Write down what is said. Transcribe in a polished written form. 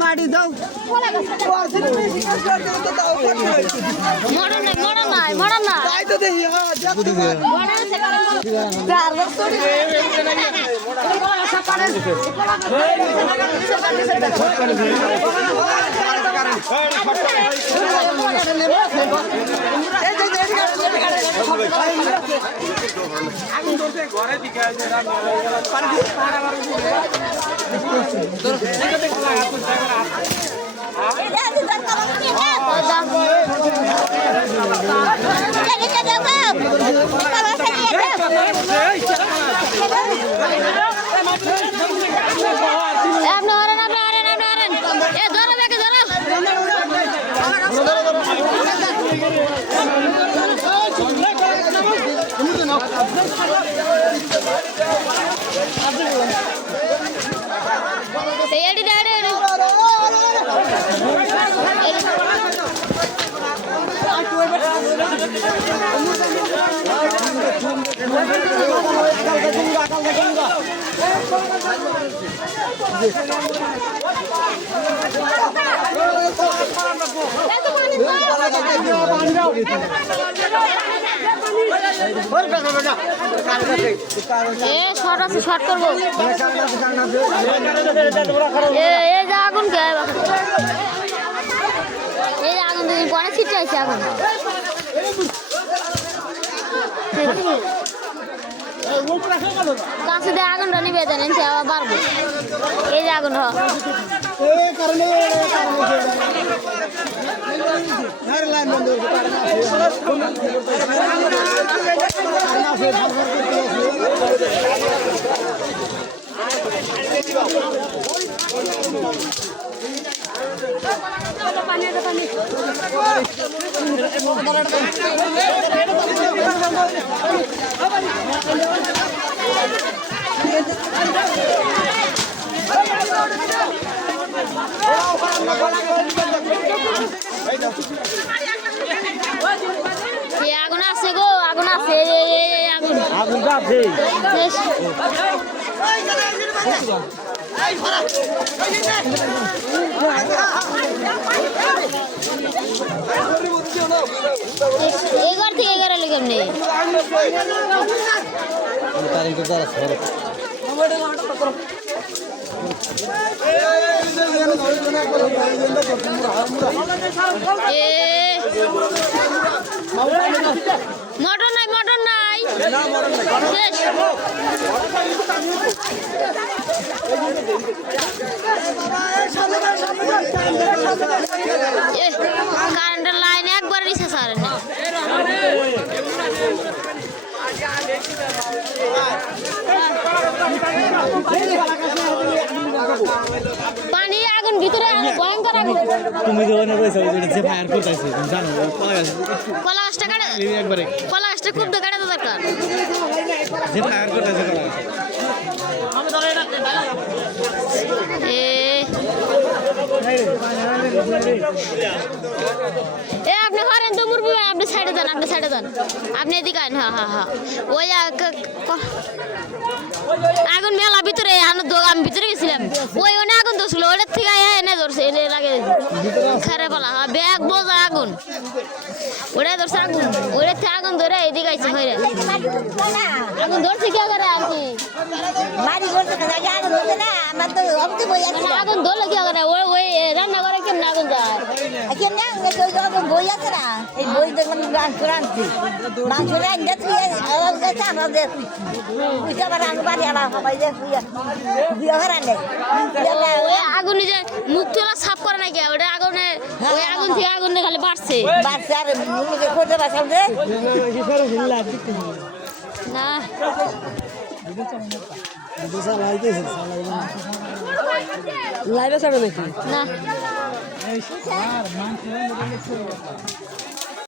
মাটি দাও মরণ নাই তাই তো দেখি হ্যাঁ ঘরে দিকে শর্ট করবো আগুন কে এই আগুন দুদিন পরে ছিটে আছে আগুন কাছে দিয়ে আগুনটা নিবে জানেন আবার বাড়বো এই যে আগুন আগুন আছে গো আগুন আছে আগুন আগুন আছে এগার থেকে 11 লোক এমনি মটর নাই কারেন্টের লাইন একবার নিচে স্যার পানি আগুন ভিতরে ভয়ঙ্কর আগুন তুমি যখন কইছো যে ফায়ার করতেছে তুমি জানো কলা গাছটা কাটে একবারে কলা গাছটা খুব কাটে তো দরকার যে ফায়ার করতেছে আমি ধরে এটা আপনি করেন তো মুরবি আপনি সাইডে দেন আপনি এদিকে আইন হ্যাঁ ওই আগুন মেলা ভিতরে আমি ভিতরে গেছিলাম ওই অনেক আগুন ধরছিল ওটার থেকে এনে ধরছে এনে লাগে খারে পালা ব্যাগ বোঝা আগুন ওটা ধরছে আগুন ওটার থেকে আগুন ধরে এদিকে আইছে হয়ে আগুন ধরছে কি করে আর কি আগুন ধরলে কি করে ওই রান্না করে কেমন আগুন যায় বই আছে না এই বই দেখলাম মাংস রাঁধছি মাংস রাঁধতে তুই আমরা দেখি আবার রান্না বাড়ি আবার সবাই দেখি আগুন যে মুখ তোলা সাফ করে নাকি ওটা আগুনে ওই আগুন থেকে আগুন খালি বাড়ছে আর মুখে খোঁজে বাসাল যে না লাইভে ছাড়ো নাকি না